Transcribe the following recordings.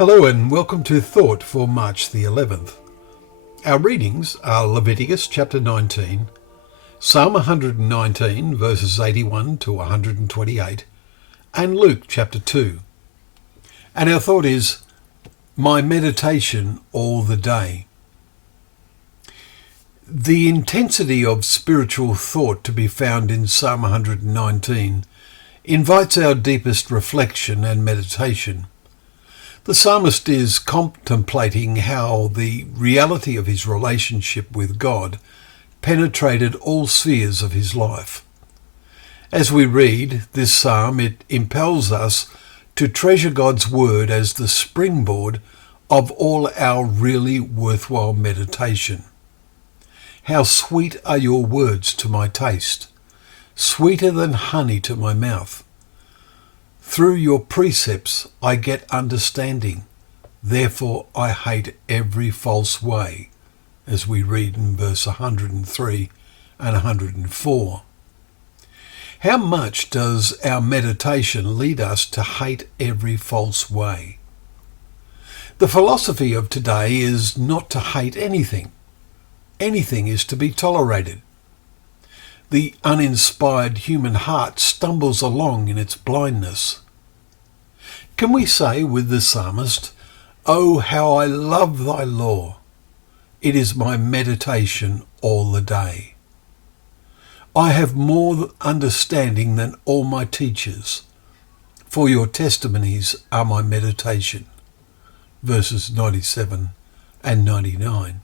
Hello and welcome to Thought for March the 11th. Our readings are Leviticus chapter 19, Psalm 119 verses 81 to 128, and Luke chapter 2. And our thought is, my meditation all the day. The intensity of spiritual thought to be found in Psalm 119 invites our deepest reflection and meditation. The psalmist is contemplating how the reality of his relationship with God penetrated all spheres of his life. As we read this psalm, it impels us to treasure God's word as the springboard of all our really worthwhile meditation. How sweet are your words to my taste, sweeter than honey to my mouth. Through your precepts I get understanding, therefore I hate every false way, as we read in verse 103 and 104. How much does our meditation lead us to hate every false way? The philosophy of today is not to hate anything. Anything is to be tolerated. The uninspired human heart stumbles along in its blindness. Can we say with the psalmist, "Oh, how I love thy law! It is my meditation all the day. I have more understanding than all my teachers, for your testimonies are my meditation." Verses 97 and 99.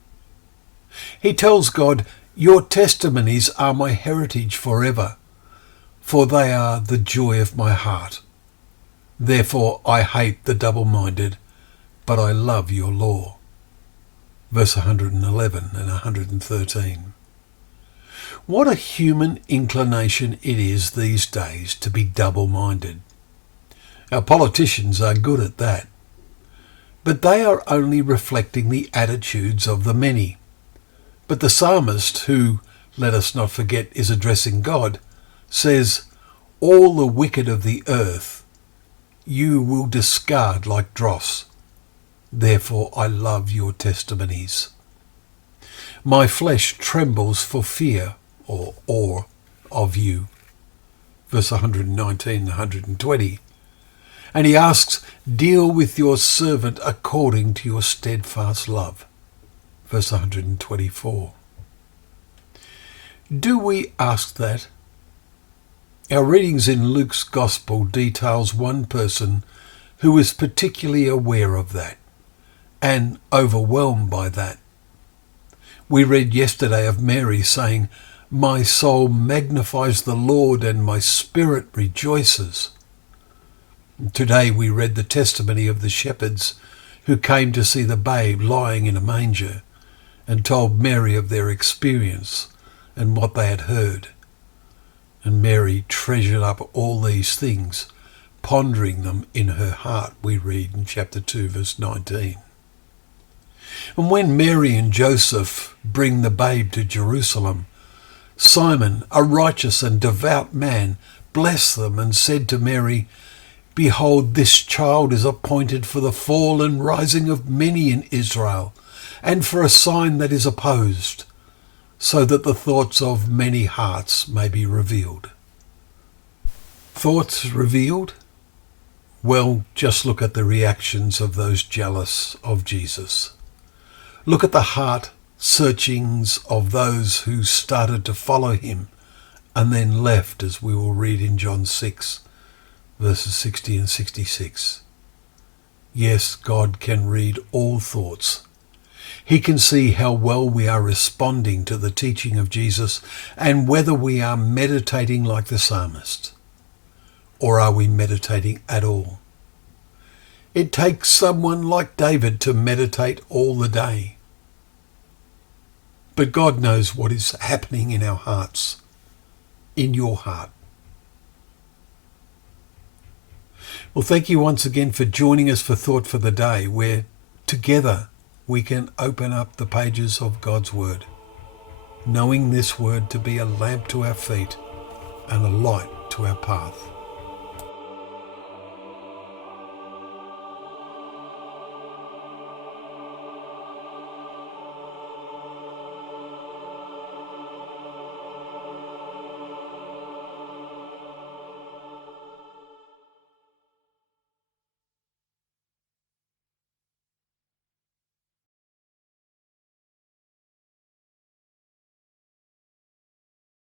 He tells God, "Your testimonies are my heritage forever, for they are the joy of my heart. Therefore I hate the double-minded, but I love your law." Verse 111 and 113. What a human inclination it is these days to be double-minded. Our politicians are good at that. But they are only reflecting the attitudes of the many. But the psalmist, who, let us not forget, is addressing God, says, "All the wicked of the earth you will discard like dross. Therefore I love your testimonies. My flesh trembles for fear or awe of you." Verse 119 and 120. And he asks, "Deal with your servant according to your steadfast love." Verse 124. Do we ask that? Our readings in Luke's Gospel details one person who is particularly aware of that and overwhelmed by that. We read yesterday of Mary saying, "My soul magnifies the Lord and my spirit rejoices." Today we read the testimony of the shepherds who came to see the babe lying in a manger and told Mary of their experience and what they had heard. And Mary treasured up all these things, pondering them in her heart, we read in chapter 2, verse 19. And when Mary and Joseph bring the babe to Jerusalem, Simon, a righteous and devout man, blessed them and said to Mary, "Behold, this child is appointed for the fall and rising of many in Israel, and for a sign that is opposed, so that the thoughts of many hearts may be revealed." Thoughts revealed? Well, just look at the reactions of those jealous of Jesus. Look at the heart searchings of those who started to follow him and then left, as we will read in John 6, verses 60 and 66. Yes, God can read all thoughts. He can see how well we are responding to the teaching of Jesus and whether we are meditating like the psalmist, or are we meditating at all. It takes someone like David to meditate all the day. But God knows what is happening in our hearts, in your heart. Well, thank you once again for joining us for Thought for the Day, where together we can open up the pages of God's Word, knowing this Word to be a lamp to our feet and a light to our path.